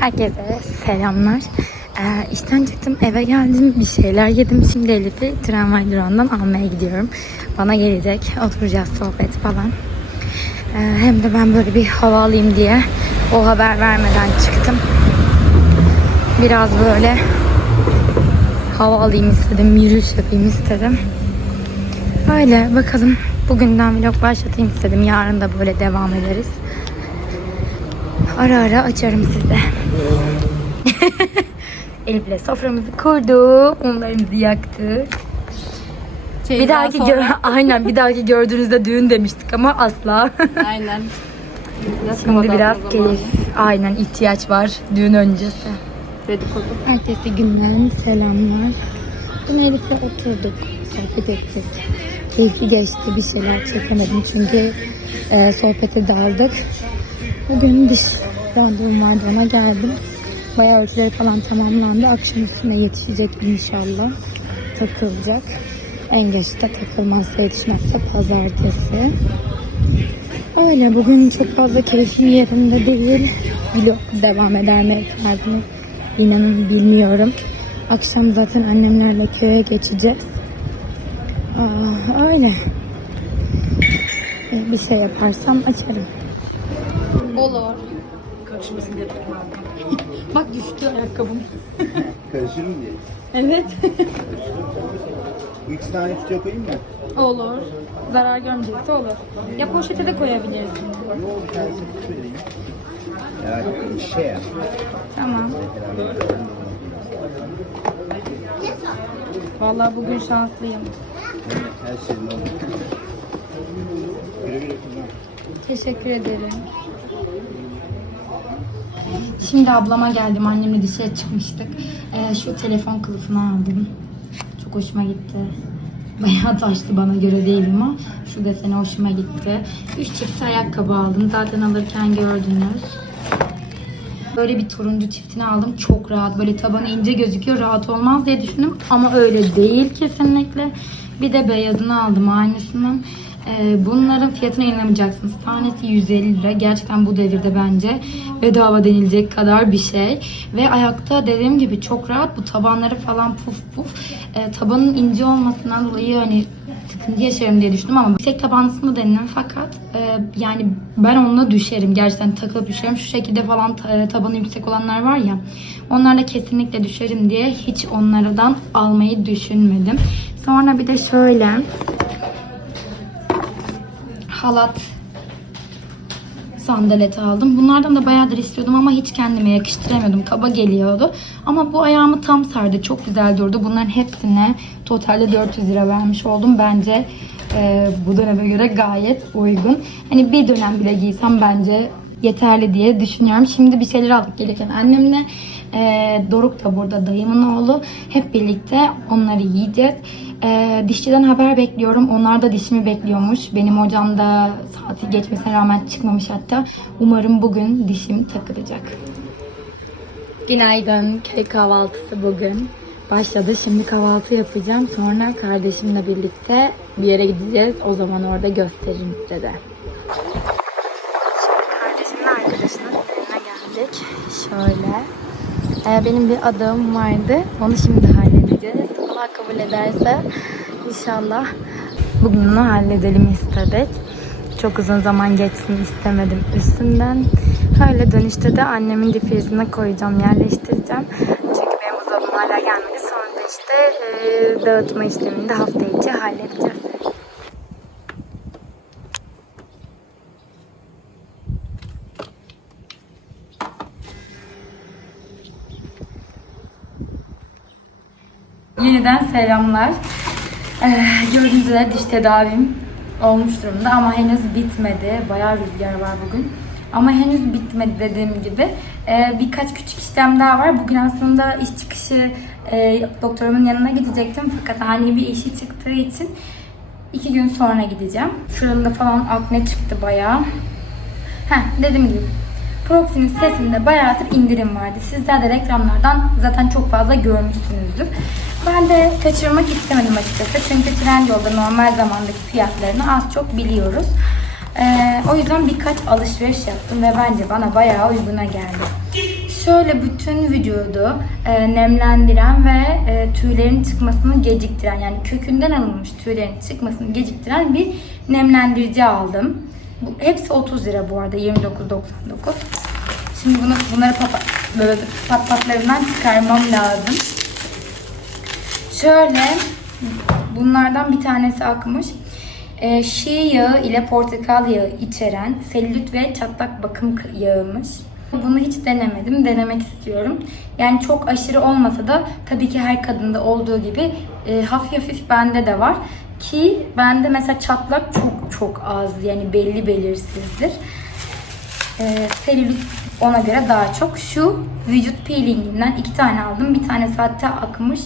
Herkese selamlar. Ee, işten çıktım eve geldim bir şeyler yedim. Şimdi Elif'i tramvay durağından almaya gidiyorum. Bana gelecek oturacağız sohbet falan. Ee, hem de ben böyle bir hava alayım diye o haber vermeden çıktım. Biraz böyle hava alayım istedim, yürüyüş yapayım istedim. Öyle bakalım. Bugünden vlog başlatayım istedim. Yarın da böyle devam ederiz. Ara ara açarım size. Elif'le soframızı kurdu. Mumlarımızı yaktı. bir dahaki gö- aynen bir dahaki gördüğünüzde düğün demiştik ama asla. Aynen. Şimdi biraz keyif. Aynen ihtiyaç var düğün öncesi. Dedikodu. Herkese günden selamlar. Dün Elif'le oturduk, sohbet ettik. Keyifli geçti, bir şeyler çekemedim çünkü e, sohbete daldık. Bugün diş randevum vardı, ona geldim. Bayağı ölçüleri falan tamamlandı. Akşam üstüne yetişecek inşallah. Takılacak. En geç de takılmazsa yetişmezse pazartesi. Öyle bugün çok fazla keyfim yerinde değil. Vlog devam eder mi etmez mi inanın bilmiyorum. Akşam zaten annemlerle köye geçeceğiz. Aa, öyle. Bir şey yaparsam açarım. Olur. Karışmasın diye Bak düştü ayakkabım. Karışırım diye. Evet. Bu iki tane tutuya koyayım mı? olur. Zarar görmeyecekse olur. Ya poşete de koyabiliriz. Yok bir tanesini tutuvereyim. Yani şey yap. Tamam. Vallahi bugün şanslıyım. Her şey. Teşekkür ederim. Şimdi ablama geldim. Annemle dışarı çıkmıştık. Ee, şu telefon kılıfını aldım. Çok hoşuma gitti. Bayağı taştı bana göre değil ama şu desene hoşuma gitti. Üç çift ayakkabı aldım. Zaten alırken gördünüz. Böyle bir turuncu çiftini aldım. Çok rahat. Böyle tabanı ince gözüküyor. Rahat olmaz diye düşündüm. Ama öyle değil kesinlikle. Bir de beyazını aldım aynısının. Ee, bunların fiyatına inanamayacaksınız. Tanesi 150 lira. Gerçekten bu devirde bence bedava denilecek kadar bir şey. Ve ayakta dediğim gibi çok rahat. Bu tabanları falan puf puf. Ee, tabanın ince olmasından dolayı hani sıkıntı yaşarım diye düşündüm ama yüksek tabanlısını denedim fakat e, yani ben onunla düşerim. Gerçekten takılıp düşerim. Şu şekilde falan e, tabanı yüksek olanlar var ya onlarla kesinlikle düşerim diye hiç onlardan almayı düşünmedim. Sonra bir de şöyle halat sandaleti aldım. Bunlardan da bayağıdır istiyordum ama hiç kendime yakıştıramıyordum. Kaba geliyordu. Ama bu ayağımı tam sardı. Çok güzel durdu. Bunların hepsine totalde 400 lira vermiş oldum. Bence e, bu döneme göre gayet uygun. Hani bir dönem bile giysem bence yeterli diye düşünüyorum. Şimdi bir şeyler aldık gelirken annemle. E, Doruk da burada dayımın oğlu. Hep birlikte onları yiyeceğiz. E, dişçiden haber bekliyorum. Onlar da dişimi bekliyormuş. Benim hocam da saati geçmesine rağmen çıkmamış hatta. Umarım bugün dişim takılacak. Günaydın. Köy kahvaltısı bugün başladı. Şimdi kahvaltı yapacağım. Sonra kardeşimle birlikte bir yere gideceğiz. O zaman orada gösteririm size de. Şimdi kardeşimle arkadaşının evine geldik. Şöyle. Ee, benim bir adağım vardı. Onu şimdi. Allah kabul ederse inşallah bugün onu halledelim istedik. Çok uzun zaman geçsin istemedim üstünden. Öyle dönüşte de annemin difrizine koyacağım, yerleştireceğim. Çünkü benim buzdolabım hala gelmedi. Sonra işte e, dağıtma işlemini de hafta içi halledeceğiz. Yeniden selamlar. Ee, gördüğünüz üzere diş tedavim olmuş durumda ama henüz bitmedi. Bayağı rüzgar var bugün. Ama henüz bitmedi dediğim gibi. Ee, birkaç küçük işlem daha var. Bugün aslında iş çıkışı e, doktorumun yanına gidecektim. Fakat ani bir işi çıktığı için iki gün sonra gideceğim. Şuramda falan akne çıktı bayağı. Heh, dediğim gibi Proxy'nin sitesinde bayağıdır indirim vardı. Sizler de reklamlardan zaten çok fazla görmüşsünüzdür. Ben de kaçırmak istemedim açıkçası. Çünkü Trendyol'da normal zamandaki fiyatlarını az çok biliyoruz. Ee, o yüzden birkaç alışveriş yaptım ve bence bana bayağı uyguna geldi. şöyle bütün vücudu e, nemlendiren ve e, tüylerin çıkmasını geciktiren yani kökünden alınmış tüylerin çıkmasını geciktiren bir nemlendirici aldım. Bu, hepsi 30 lira bu arada 29.99. Şimdi bunu bunları böyle pat patlarından çıkarmam lazım. Şöyle bunlardan bir tanesi akmış. E, şi yağı ile portakal yağı içeren selülit ve çatlak bakım yağımış. Bunu hiç denemedim. Denemek istiyorum. Yani çok aşırı olmasa da tabii ki her kadında olduğu gibi e, hafif hafif bende de var. Ki bende mesela çatlak çok çok az yani belli belirsizdir. E, selülit ona göre daha çok. Şu vücut peelinginden iki tane aldım. Bir tanesi hatta akmış.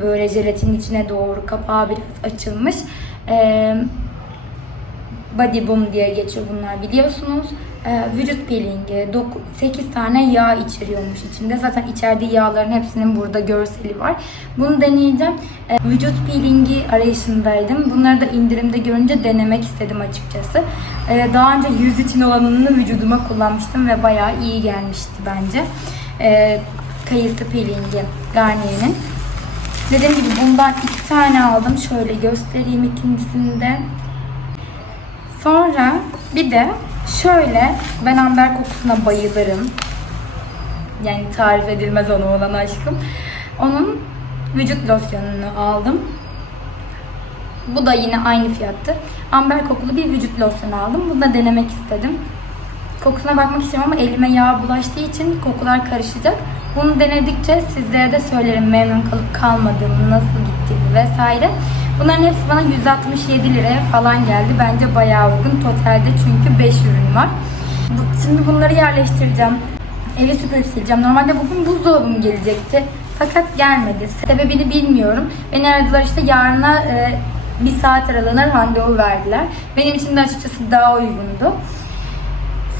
Böyle jelatin içine doğru kapağı biraz açılmış. Ee, Body Boom diye geçiyor bunlar biliyorsunuz. Ee, vücut peelingi 8 tane yağ içeriyormuş içinde. Zaten içerdiği yağların hepsinin burada görseli var. Bunu deneyeceğim. Ee, vücut peelingi arayışındaydım. Bunları da indirimde görünce denemek istedim açıkçası. Ee, daha önce yüz için olanını vücuduma kullanmıştım ve bayağı iyi gelmişti bence. Ee, kayısı peelingi Garnier'in. Dediğim gibi bundan iki tane aldım. Şöyle göstereyim ikincisini de. Sonra bir de şöyle ben amber kokusuna bayılırım. Yani tarif edilmez ona olan aşkım. Onun vücut losyonunu aldım. Bu da yine aynı fiyattı. Amber kokulu bir vücut losyonu aldım. Bunu da denemek istedim. Kokusuna bakmak istiyorum ama elime yağ bulaştığı için kokular karışacak. Bunu denedikçe sizlere de söylerim memnun kalıp kalmadığımı, nasıl gittiğini vesaire. Bunların hepsi bana 167 liraya falan geldi. Bence bayağı uygun. Totalde çünkü 5 ürün var. Şimdi bunları yerleştireceğim. Evi süpürüp. Normalde bugün buzdolabım gelecekti. Fakat gelmedi. Sebebini bilmiyorum. Beni aradılar işte yarına e, bir saat aralığına randevu verdiler. Benim için de açıkçası daha uygundu.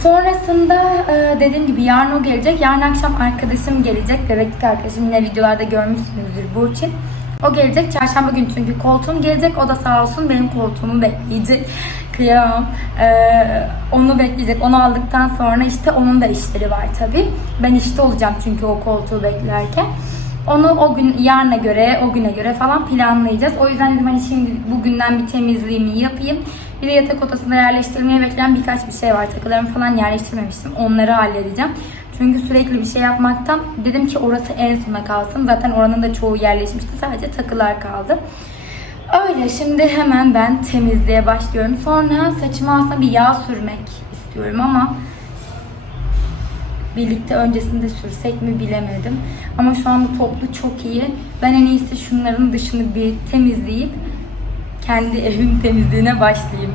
Sonrasında e, dediğim gibi yarın o gelecek. Yarın akşam arkadaşım gelecek. Bebeklik arkadaşım yine videolarda görmüşsünüzdür Burçin. O gelecek. Çarşamba günü çünkü koltuğum gelecek. O da sağ olsun benim koltuğumu bekleyecek. Kıyamam. E, onu bekleyecek. Onu aldıktan sonra işte onun da işleri var tabii. Ben işte olacağım çünkü o koltuğu beklerken. Onu o gün yarına göre, o güne göre falan planlayacağız. O yüzden dedim hani şimdi bugünden bir temizliğimi yapayım. Bir de yatak odasında yerleştirmeye bekleyen birkaç bir şey var. Takılarımı falan yerleştirmemiştim. Onları halledeceğim. Çünkü sürekli bir şey yapmaktan dedim ki orası en sona kalsın. Zaten oranın da çoğu yerleşmişti. Sadece takılar kaldı. Öyle şimdi hemen ben temizliğe başlıyorum. Sonra saçıma aslında bir yağ sürmek istiyorum ama birlikte öncesinde sürsek mi bilemedim. Ama şu anda toplu çok iyi. Ben en iyisi şunların dışını bir temizleyip kendi evim temizliğine başlayayım.